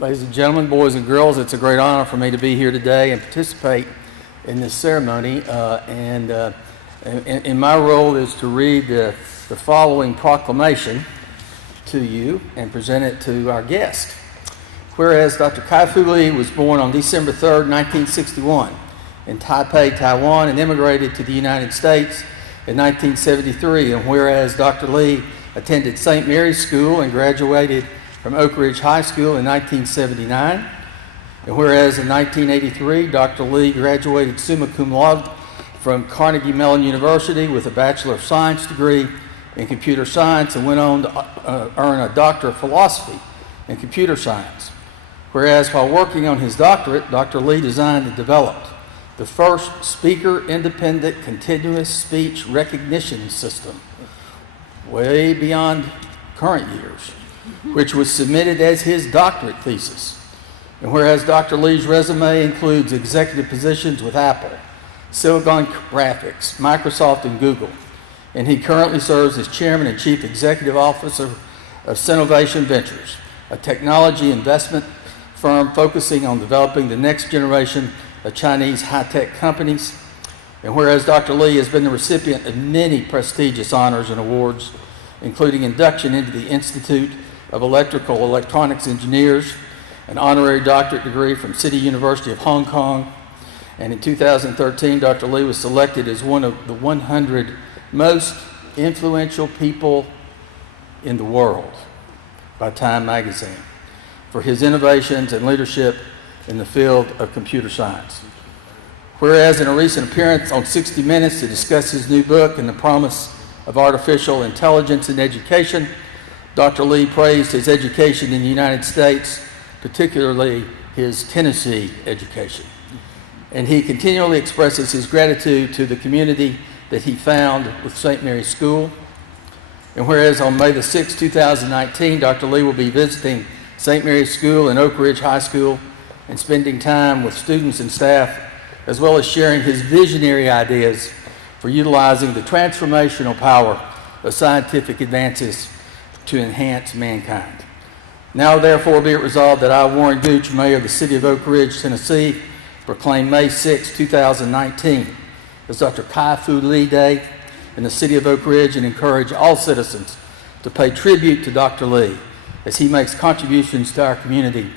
Ladies and gentlemen, boys and girls, it's a great honor for me to be here today and participate in this ceremony. And my role is to read the following proclamation to you and present it to our guest. Whereas Dr. Kai-Fu Lee was born on December 3rd, 1961 in Taipei, Taiwan, and immigrated to the United States in 1973. And whereas Dr. Lee attended St. Mary's School and graduated from Oak Ridge High School in 1979. And whereas in 1983, Dr. Lee graduated summa cum laude from Carnegie Mellon University with a Bachelor of Science degree in computer science and went on to earn a Doctor of Philosophy in computer science. Whereas while working on his doctorate, Dr. Lee designed and developed the first speaker-independent continuous speech recognition system, way beyond current years, which was submitted as his doctorate thesis. And whereas Dr. Lee's resume includes executive positions with Apple, Silicon Graphics, Microsoft, and Google, and he currently serves as Chairman and Chief Executive Officer of Sinovation Ventures, a technology investment firm focusing on developing the next generation of Chinese high-tech companies. And whereas Dr. Lee has been the recipient of many prestigious honors and awards, including induction into the Institute of Electrical Electronics Engineers, an honorary doctorate degree from City University of Hong Kong, and in 2013, Dr. Lee was selected as one of the 100 most influential people in the world by Time magazine for his innovations and leadership in the field of computer science. Whereas in a recent appearance on 60 Minutes to discuss his new book and the promise of artificial intelligence in education, Dr. Lee praised his education in the United States, particularly his Tennessee education. And he continually expresses his gratitude to the community that he found with St. Mary's School. And whereas on May the 6th, 2019, Dr. Lee will be visiting St. Mary's School and Oak Ridge High School and spending time with students and staff, as well as sharing his visionary ideas for utilizing the transformational power of scientific advances to enhance mankind. Now, therefore, be it resolved that I, Warren Gooch, Mayor of the City of Oak Ridge, Tennessee, proclaim May 6, 2019 as Dr. Kai-Fu Lee Day in the City of Oak Ridge and encourage all citizens to pay tribute to Dr. Lee as he makes contributions to our community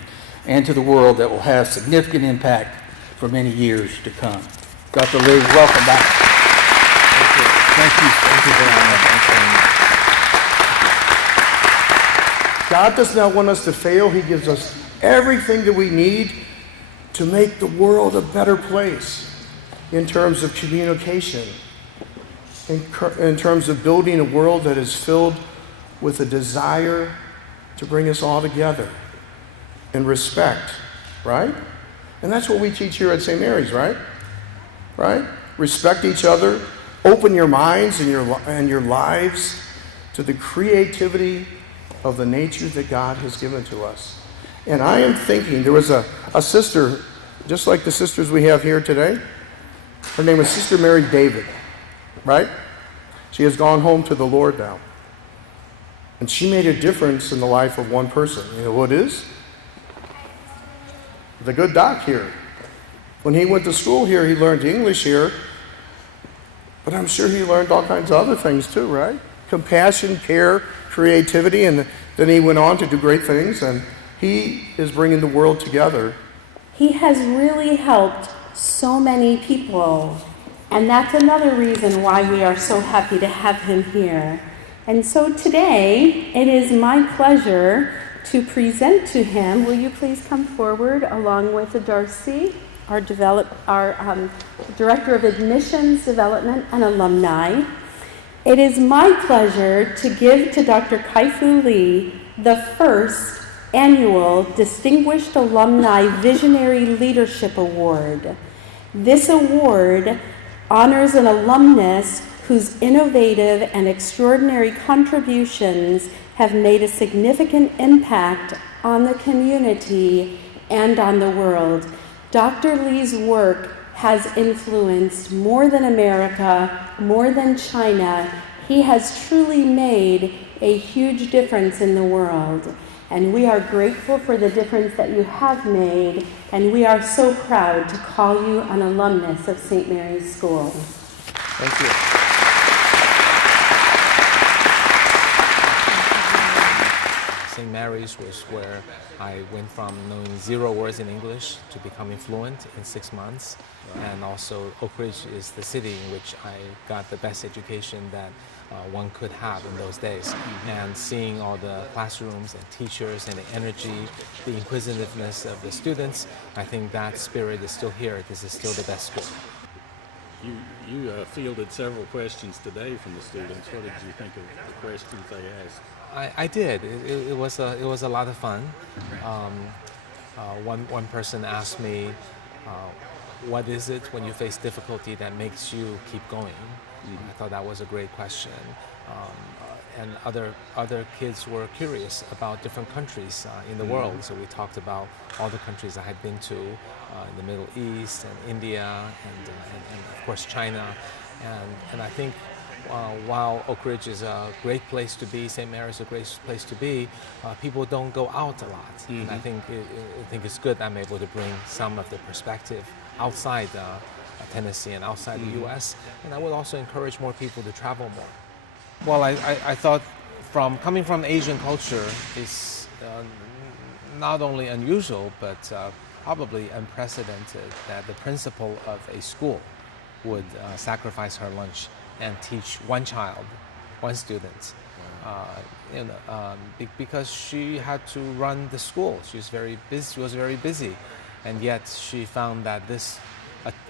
and to the world that will have significant impact for many years to come. Dr. Lee, welcome back. Thank you. Thank you very much. God does not want us to fail. He gives us everything that we need to make the world a better place in terms of communication, in terms of building a world that is filled with a desire to bring us all together in respect, right? And that's what we teach here at St. Mary's, right? Right? Respect each other, open your minds and your lives to the creativity of the nature that God has given to us. And I am thinking, there was a sister, just like the sisters we have here today. Her name was Sister Mary David, right? She has gone home to the Lord now. And she made a difference in the life of one person. You know who it is? The good doc here. When he went to school here, he learned English here. But I'm sure he learned all kinds of other things too, right? Compassion, care, creativity, and then he went on to do great things, and he is bringing the world together. He has really helped so many people, and that's another reason why we are so happy to have him here. And so today, it is my pleasure to present to him. Will you please come forward along with Darcy, our Director of Admissions, Development, and Alumni. It is my pleasure to give to Dr. Kai-Fu Lee the first annual Distinguished Alumni Visionary Leadership Award. This award honors an alumnus whose innovative and extraordinary contributions have made a significant impact on the community and on the world. Dr. Lee's work has influenced more than America, more than China. He has truly made a huge difference in the world. And we are grateful for the difference that you have made, and we are so proud to call you an alumnus of St. Mary's School. Thank you. St. Mary's was where I went from knowing 0 words in English to becoming fluent in 6 months. And also Oak Ridge is the city in which I got the best education that one could have in those days. And seeing all the classrooms and teachers and the energy, the inquisitiveness of the students, I think that spirit is still here. This is still the best school. You fielded several questions today from the students. What did you think of the questions they asked? I did. It was a lot of fun. One person asked me, "What is it when you face difficulty that makes you keep going?" I thought that was a great question. And other kids were curious about different countries in the world. So we talked about all the countries I had been to in the Middle East and India and of course China. And I think while Oak Ridge is a great place to be, St. Mary's is a great place to be, people don't go out a lot. And I think it's good I'm able to bring some of the perspective outside Tennessee and outside the U.S. And I would also encourage more people to travel more. Well, I thought coming from Asian culture is not only unusual, but probably unprecedented that the principal of a school would sacrifice her lunch and teach one child, one student, because she had to run the school. She was very busy, and yet she found that this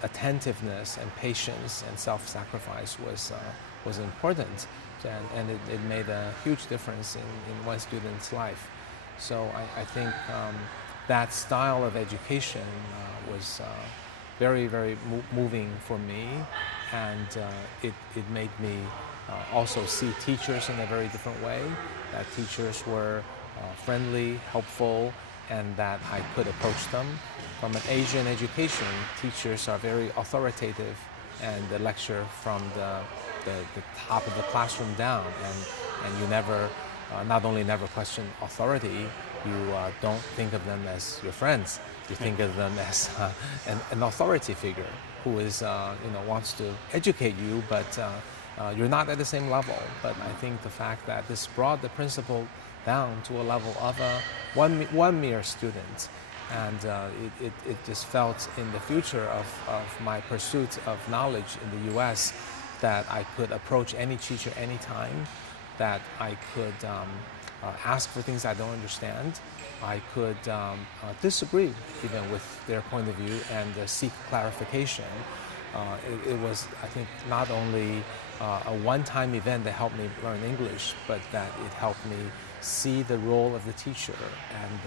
attentiveness and patience and self-sacrifice was important, and it made a huge difference in one student's life. So I think that style of education was very, very moving for me, and it made me also see teachers in a very different way, that teachers were friendly, helpful, and that I could approach them. From an Asian education, teachers are very authoritative, and they lecture from the top of the classroom down, and you never, not only never question authority, you don't think of them as your friends. You think of them as an authority figure who is, wants to educate you, but you're not at the same level. But I think the fact that this brought the principal down to a level of one mere student, and it just felt in the future of my pursuit of knowledge in the U.S. that I could approach any teacher anytime, that I could ask for things I don't understand. I could disagree even with their point of view and seek clarification. It was, I think, not only a one-time event that helped me learn English, but that it helped me see the role of the teacher and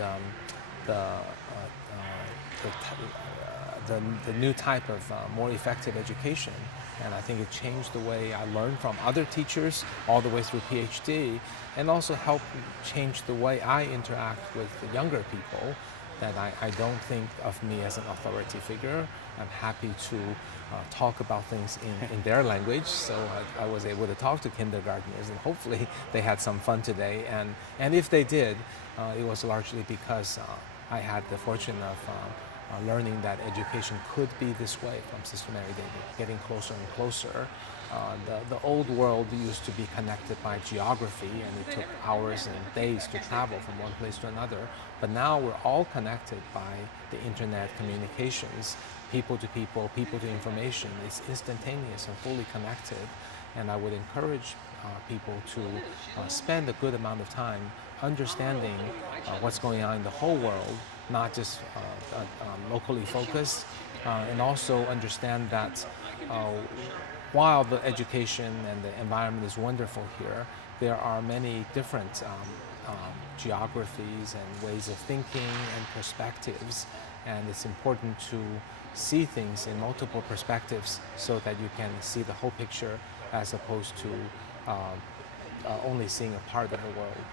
the new type of more effective education. And I think it changed the way I learned from other teachers all the way through PhD, and also helped change the way I interact with the younger people, that I don't think of me as an authority figure. I'm happy to talk about things in their language. So I was able to talk to kindergartners, and hopefully they had some fun today. And if they did, it was largely because I had the fortune of learning that education could be this way from Sister Mary David, getting closer and closer. The old world used to be connected by geography, and it took hours and days to travel from one place to another. But now we're all connected by the internet communications, people to people, people to information. It's instantaneous and fully connected. And I would encourage people to spend a good amount of time understanding what's going on in the whole world, not just locally focused, and also understand that while the education and the environment is wonderful here, there are many different geographies and ways of thinking and perspectives, and it's important to see things in multiple perspectives so that you can see the whole picture as opposed to only seeing a part of the world.